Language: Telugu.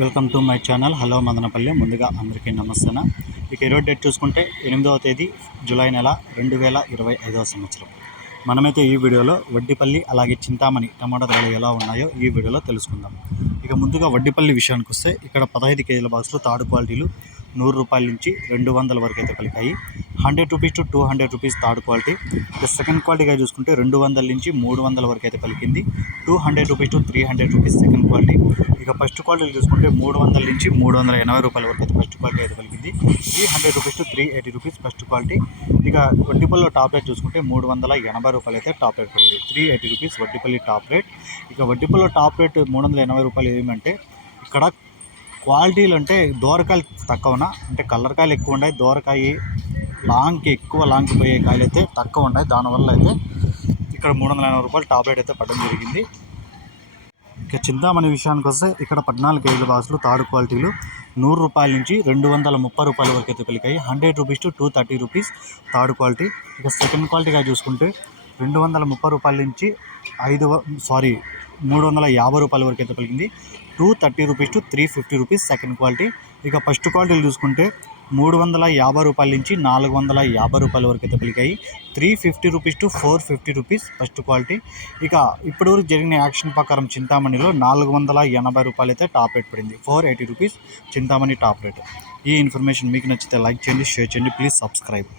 Welcome to my channel. Hello Madanapalle. ముందుగా అందరికీ నమస్తేన. ఇక ఈరోజు డేట్ చూసుకుంటే ఎనిమిదవ తేదీ జూలై నెల రెండు వేల ఇరవై ఐదవ సంవత్సరం. మనమైతే ఈ వీడియోలో వడ్డిపల్లి అలాగే చింతామణి టమాటా ధరలు ఎలా ఉన్నాయో ఈ వీడియోలో తెలుసుకుందాం. ఇక ముందుగా వడ్డిపల్లి విషయానికి వస్తే ఇక్కడ పదహైదు కేజీల బాక్సులు తాడు క్వాలిటీలు నూరు రూపాయల నుంచి రెండు వందల వరకు అయితే పలికాయి hundred rupees to two hundred rupees third quality. ఇక సెకండ్ క్వాలిటీగా చూసుకుంటే రెండు వందల నుంచి మూడు వందల వరకు అయితే పలికింది two hundred rupees to three hundred rupees second quality. ఇక ఫస్ట్ క్వాలిటీ చూసుకుంటే మూడు వందల నుంచి మూడు వందల ఎనభై రూపాయల వరకు అయితే ఫస్ట్ క్వాలిటీ అయితే పలికింది three hundred rupees to three eighty rupees first quality. ఇక వడ్డీపల్లిలో టాప్ రేట్ చూసుకుంటే మూడు వందల ఎనభై రూపాయలు అయితే టాప్ రేట్ ఉంది. Three eighty rupees Vaddipalli top rate. ఇక వడ్డీపల్లిలో టాప్ రేట్ మూడు వందల ఎనభై రూపాయలు ఏమంటే ఇక్కడ క్వాలిటీలు అంటే దోరకాయలు తక్కువన? అంటే కలర్ కాయలు ఎక్కువ ఉన్నాయి దోరకాయ లాంగ్కి ఎక్కువ లాంగ్కి పోయే కాయలు అయితే తక్కువ ఉన్నాయి దానివల్ల అయితే ఇక్కడ మూడు వందల ఎనభై రూపాయలు టాబ్లెట్ అయితే పడడం జరిగింది. ఇక చింతామణి విషయానికి వస్తే ఇక్కడ పద్నాలుగు కేజీల బాక్సులు తాడు క్వాలిటీలు నూరు రూపాయల నుంచి రెండు వందల ముప్పై రూపాయల వరకు అయితే పలికాయి. Hundred rupees to two thirty rupees third quality. ఇక సెకండ్ క్వాలిటీగా చూసుకుంటే రెండు వందల ముప్పై రూపాయల నుంచి ఐదు వ- సారీ మూడు వందల యాభై రూపాయల వరకు అయితే పలికింది. Two thirty rupees to three fifty rupees second quality. ఇక ఫస్ట్ క్వాలిటీలు చూసుకుంటే మూడు వందల యాభై రూపాయల నుంచి నాలుగు వందల యాభై రూపాయల వరకు అయితే పలికాయి. Three fifty rupees to four fifty rupees first quality. ఇక ఇప్పటివరకు జరిగిన యాక్షన్ ప్రకారం చింతామణిలో నాలుగు వందల ఎనభై రూపాయలు అయితే టాప్ రేట్ పడింది. Four eighty rupees Chintamani top rate. ఈ ఇన్ఫర్మేషన్ మీకు నచ్చితే లైక్ చేయండి షేర్ చేయండి ప్లీజ్ సబ్స్క్రైబ్.